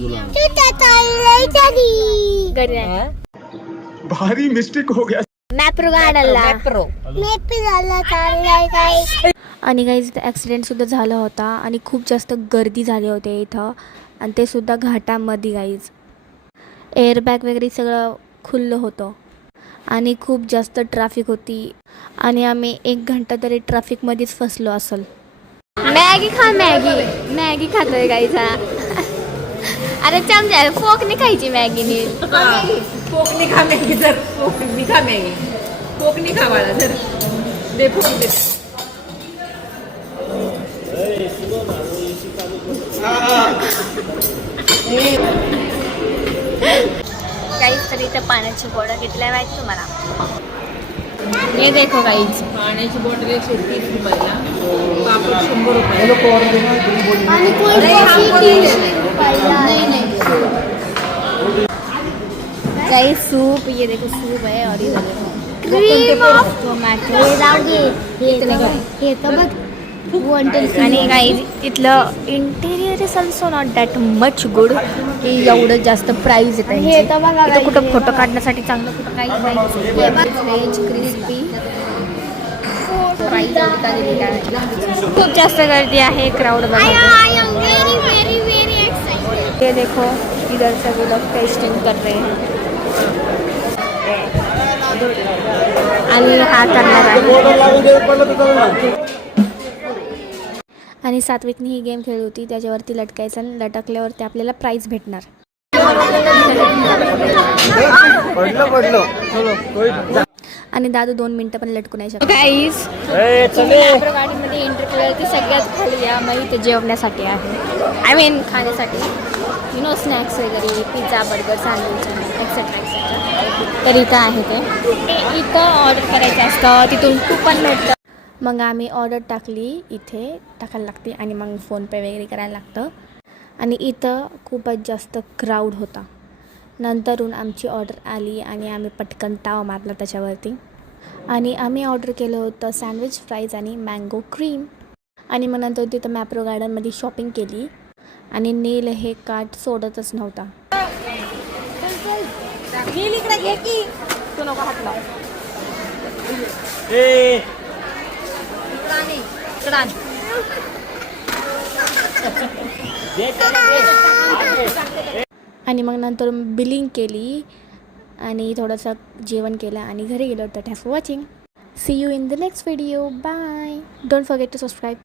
बाजूला भारी मिस्टेक हो गया. मॅप्रो गार्डनला आणि काही इथं ॲक्सिडेंट सुद्धा झाला होता आणि खूप जास्त गर्दी झाली होती इथं आणि ते सुद्धा घाटामध्ये गाईज. एअरबॅग वगैरे सगळं खुल्लं होतं आणि खूप जास्त ट्रॅफिक होती आणि आम्ही 1 घंटा तरी ट्रॅफिकमध्येच फसलो असेल. मॅगी खा मॅगी खातोय गाईचा. अरे चमचा फोकने खायची मॅगी नी. कोकणी खा मॅगी जर कोकणी खा मॅगी कोकणी खा बाळा जर दे फोकणी दे. काहीच तरी इथं पाण्याची बॉटल घेतल्या माहिती तुम्हाला. हे देखो काहीच पाण्याची बॉटल 130 रुपयाला, पापड 100 रुपये काही सूप. ये देखो सूप है और ये क्रीम ऑफ टोमॅटो आणि काही इथलं interior is also not that much good की एवढं जास्त प्राईज येतं. इथं कुठं फोटो काढण्यासाठी चांगलं कुठं काही व्हेज क्रिस्पी प्राईज खूप जास्त गर्दी आहे. क्राऊड ये देखो इधर सभी लोग टेस्टिंग कर रहे हैं आणि हा करणार आहे. आणि सात्विकने ही गेम खेळली होती त्याच्यावरती लटकायचं आणि लटकल्यावरती आपल्याला प्राईज भेटणार. आणि दादू 2 मिनिटं पण लटकू नाही शकतो. गाईज गाडीमध्ये एंट्री केलं ती सगळ्यात खाली या मग इथे जेवण्यासाठी आहे. आय मीन खाण्यासाठी यु नो स्नॅक्स वगैरे pizza burger sandwich etcetera etcetera. तर इथं आहे ते इथं ऑर्डर करायचं असतं तिथून कूपन भेटतं. मग आम्ही ऑर्डर टाकली इथे टाकायला लागते आणि मग फोनपे वगैरे करायला लागतं. आणि इथं खूपच जास्त क्राऊड होता. नंतरून आमची ऑर्डर आली आणि आम्ही पटकन ताव मारला त्याच्यावरती आणि आम्ही ऑर्डर केलं होतं सँडविच फ्राईज आणि मँगो क्रीम. आणि मग नंतर तिथं मॅप्रो गार्डनमध्ये शॉपिंग केली आणि नील हे कार्ट सोडतच नव्हता. तू नको हात लाव. आणि मग नंतर बिलिंग केली आणि थोडंसं जेवण केलं आणि घरी गेलो. तर thanks for watching. See you in the next video. Bye. Don't forget to subscribe.